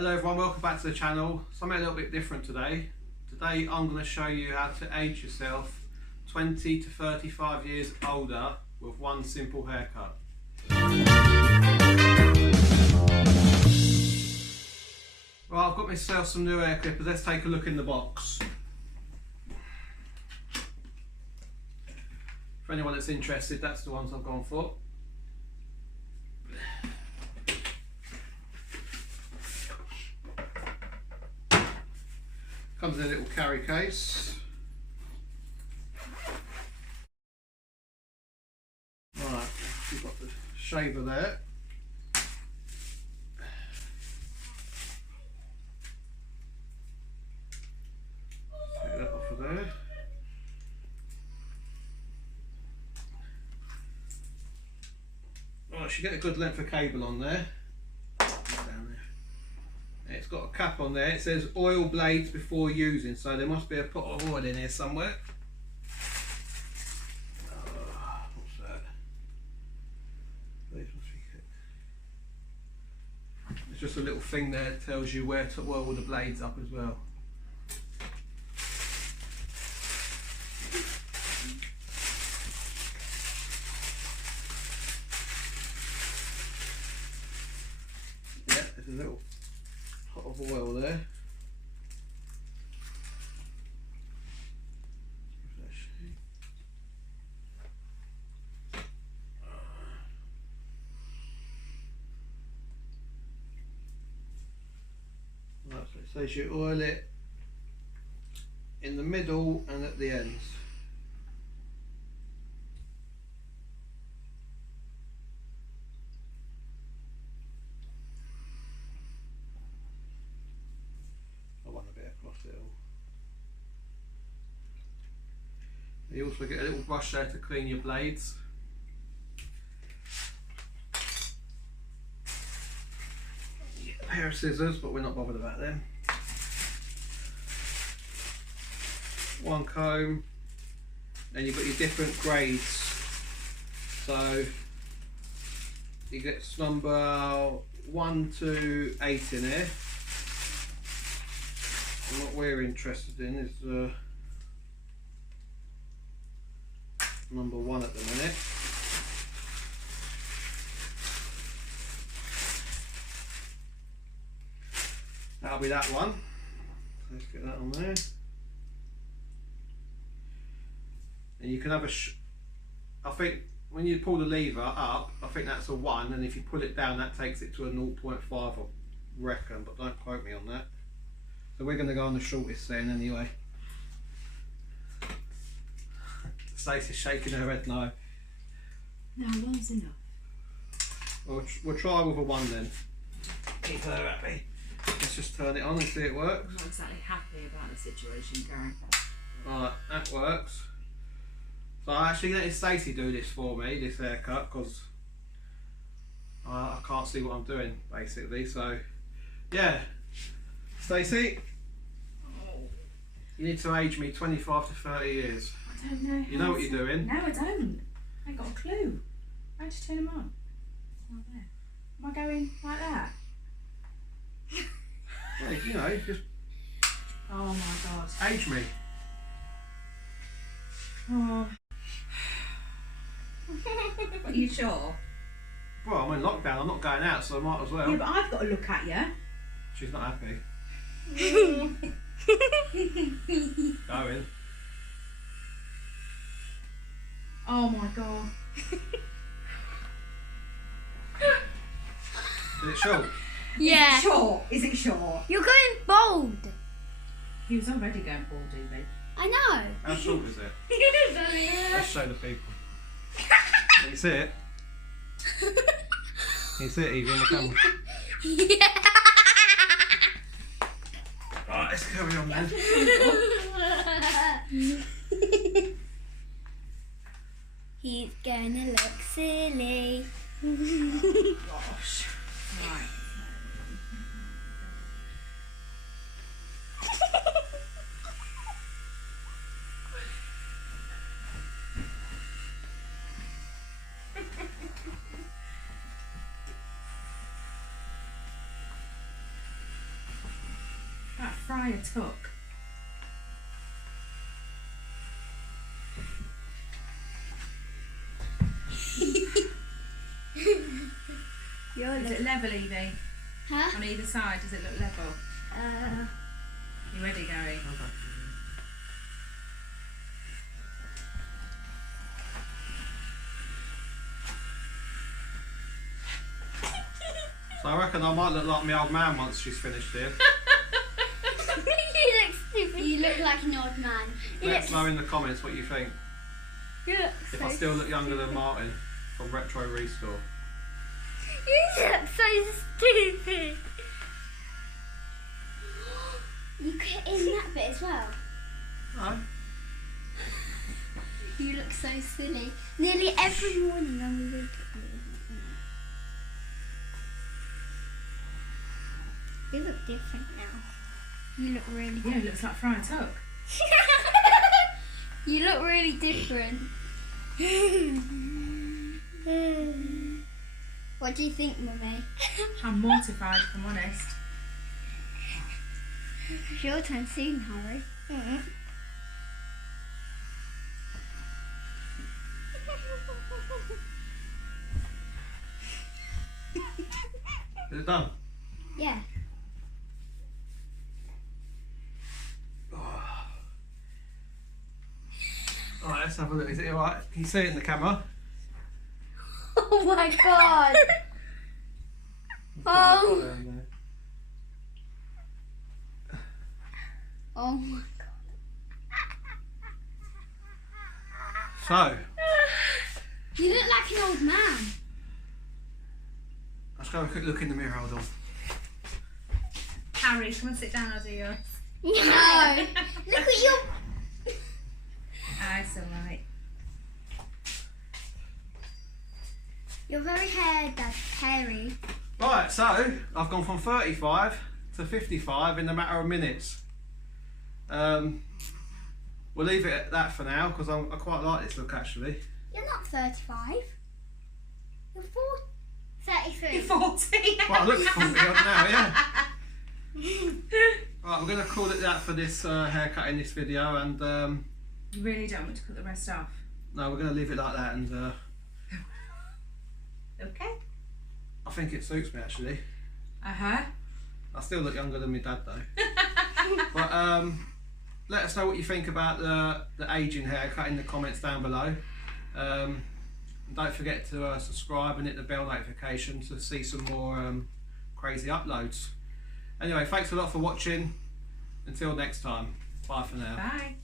Hello everyone, welcome back to the channel. Something a little bit different today. Today I'm going to show you how to age yourself 20 to 35 years older with one simple haircut. Right, I've got myself some new hair clippers. Let's take a look in the box. For anyone that's interested, that's the ones I've gone for. Comes in a little carry case. Right, we've got the shaver there. Take that off of there. Right, you get a good length of cable on there. It's got a cap on there. It says oil blades before using, so there must be a pot of oil in here somewhere. What's that? It's just a little thing there that tells you where to oil the blades up as well. Yeah, there's a little pot of oil there. Right, so it says you oil it in the middle and at the ends. I want a bit across it all. You also get a little brush there to clean your blades. You get a pair of scissors, but we're not bothered about them. One comb, and you've got your different grades. So you get number 1 to 8 in here. And what we're interested in is number 1 at the minute. That'll be that one. Let's get that on there. And you can have I think when you pull the lever up, I think that's a 1, and if you pull it down that takes it to a 0.5 I reckon, but don't quote me on that. So we're going to go on the shortest then anyway. Stacey's shaking her head no. No, 1's enough. We'll try with a 1 then. Keep her happy. Let's just turn it on and see it works. I'm not exactly happy about the situation, Karen. Right, that works. So I actually letting Stacey do this for me, this haircut, because I can't see what I'm doing basically. So yeah, Stacey, you need to age me 25 to 30 years. I don't know. You know what you're doing? No, I don't. I ain't got a clue. I just turn them on. Not there. Am I going like that? Yeah, you know, just Oh my god. age me. Oh. Are you sure? Well, I'm in lockdown, I'm not going out, so I might as well. Yeah, but I've got to look at you. She's not happy. Going. Oh my god. Is it short? Yeah. Is it short? Is it short? You're going bald. He was already going bald, baby. I know. How short is it? Let's show the people. Can you see it? Can you see it, Evie, in the camera? Yeah. Right, let's carry on then. He's gonna look silly. Gosh. Right. Friar Tuck. Is it level, Evie? Huh? On either side, does it look level? You ready, Gary? So I reckon I might look like my old man once she's finished here. You look stupid. You look like an old man. Let us know in the comments what you think. You look If so I still look younger than Martin from Retro Restore. You look so stupid. You cut in that bit as well. No. You look so silly. Nearly every morning when we wake up. You look different now. You look really Yeah, it looks like Friar Tuck. You look really different. What do you think, Mummy? I'm mortified, if I'm honest. It's your turn soon, Harry. Is it done? Yeah. Alright, let's have a look. Is it alright? Can you see it in the camera? Oh my god. Oh. Oh my god. So, You look like an old man. let's go have a quick look in the mirror, hold on. Harry, come and sit down, I'll do yours. No. Look at your... It's alright. You're very hairy. Right, so I've gone from 35 to 55 in a matter of minutes. We'll leave it at that for now because I quite like this look actually. You're not 35. You're 33. You're 40. Well, I look 40 now, yeah. Right, I'm going to call it that for this haircut in this video, and You really don't want to cut the rest off? no, we're going to leave it like that, and Okay. I think it suits me actually. Uh-huh. I still look younger than my dad though. But let us know what you think about the aging haircut in the comments down below. And don't forget to subscribe and hit the bell notification to see some more crazy uploads. Anyway, thanks a lot for watching. Until next time, bye for now. Bye.